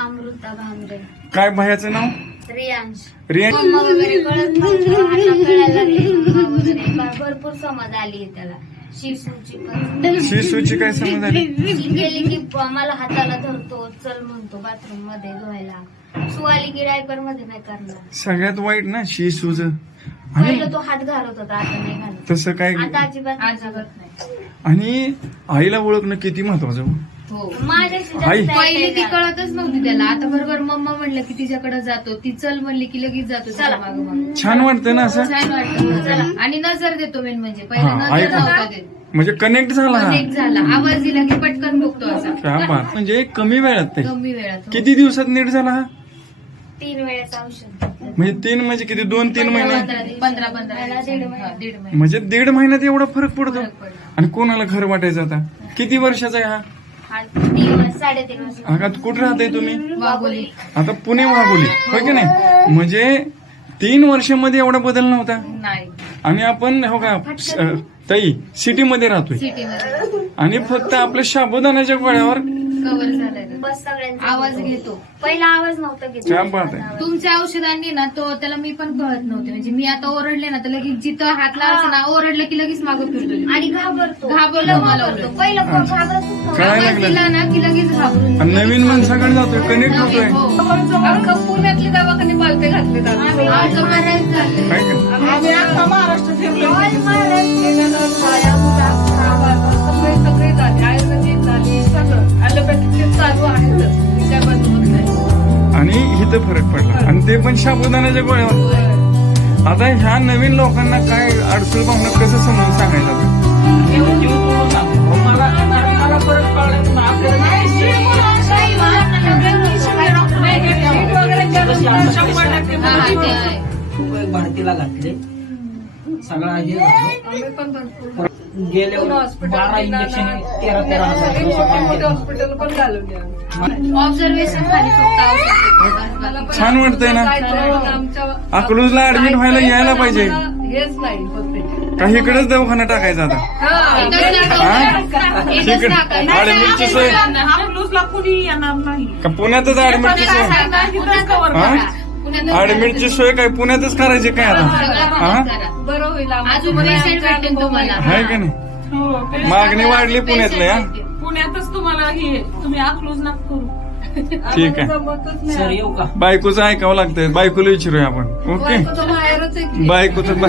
अमृता भांबरे. काय भायाचं नाव? रियांश. रियांश. मम्मा वगैरे कळत नव्हतं, आता कळायला लागले. मम्मा वगैरे भरपूर समज आली त्याला. शिसूची पण शिसूची काय समज आली? शी गेली की मला हाताला धरतो, चल म्हणतो बाथरूम मध्ये धुवायला. सु आली की डायपर मध्ये नाही करणार. सगळ्यात वाईट ना शिसूच. पहिलं तो हात घालत होता, आता नाही घालत. तसं काय? आता अजिबात नाही. आणि आईला ओळखणं किती महत्वाचं. हो, माझ्याशी आई. जास्त पहिली ती आहे. कळतच नव्हती त्याला. आता बरोबर मम्मा म्हणलं की तिच्याकडे जातो, ती चल म्हणली की लगेच जातो. चला. मागं छान वाटतं ना असं. छान वाटतं. आणि नजर देतो मेन म्हणजे. पहिला हा, नजर ऐका. नव्हता देत. म्हणजे कनेक्ट झाला हा. कनेक्ट झाला, आवाज दिला की पटकन बघतो असा. क्या बात. म्हणजे कमी वेळात ते. कमी वेळात. हो. किती दिवसात नीट झाला हा? 3 वेळेचं औषध. म्हणजे 3 म्हणजे किती 2-3 महिने? 15 दीड महिना. दीड महिना म्हणजे 1.5 महिन्यात एवढा फरक पडतो. फरक पडला. आणि कोणाला घर वाटायचं आता? किती वर्षाचा आहे हा? हा 3-3.5 वर्ष. आता कुठे राहताय तुम्ही? वाघोली. आता पुणे वाघोली होय की नाही? म्हणजे 3 वर्षामध्ये एवढा बदल नव्हता. नाही, आणि आपण हो का ताई सिटी मध्ये राहतोय सिटी मध्ये आणि फक्त आपल्या साबुदाण्याच्या गोळ्यावर कव्हर झालाय. बस सगळ्यांचा आवाज घेतो. पहिला आवाज नव्हता घेत. क्या बात आहे. तुमच्या औषधांनी ना तो त्याला मी पण कळत नव्हते. म्हणजे मी आता ओरडले ना तर लगेच जिथं हात लावायचं ना ओरडलं की लगेच मागं फिरतो. आणि घाबरतो. घाबरलं मला उलट. पहिला घाबरतच नव्हता. काय आवाज लागलं? दिला ना की लगेच घाबरून आणि नवीन माणसाकडे जातोय, कनेक्ट होतोय. हो. पुण्यातले दवाखाने पालते घातले आज महाराज झाले. काय का? आम्ही अख्खा महाराष्ट्र फिरलो. ऑल महाराष्ट्र. सगळे झाले, आयुर्वेदिक झाले, सगळं ॲलोपॅथिक चालू आहेच. काय बंद होत नाही. आणि इथं फरक पडला आणि ते पण साबुदाण्याच्या गोळ्यावर. आता ह्या नवीन लोकांना काय अडचण भावना कसं समजून सांगायचं आपण? मला फरक पडला. हा, हा, ते आहे. भारतीला घातले सगळा हे झालं. गेले 12 इंजेक्शन 13 हजार हॉस्पिटल पण घालवले. ऑब्झर्वेशन खाली फक्त औषध देतो. छान वाटतंय ना? अकलूजला ऍडमिट व्हायला यायला पाहिजे. हेच नाही होते. काही इकडेच दवाखाना टाकायचा आता. एकच टाकायचं. ऍडमिटची सोय हापूसला कुणी येणार नाही. का पुण्यातच ऍडमिटची सोय? ऍडमिटची सोय काय पुण्यातच करायची काय आता? हा? बरं होईल. अजून पेशंट भेटेल तुम्हाला. आहे का नाही? मागणी वाढली पुण्यातली. हा, पुण्यातच तुम्हाला हे तुम्ही अकलूज नका करू. ठीक आहे. जमतच सर नाही. येऊ का? बायकोचं ऐकावं लागतंय. बायकोला विचारूया आपण. ओके. बायको तर बाहेरच आहे की. बायकोचं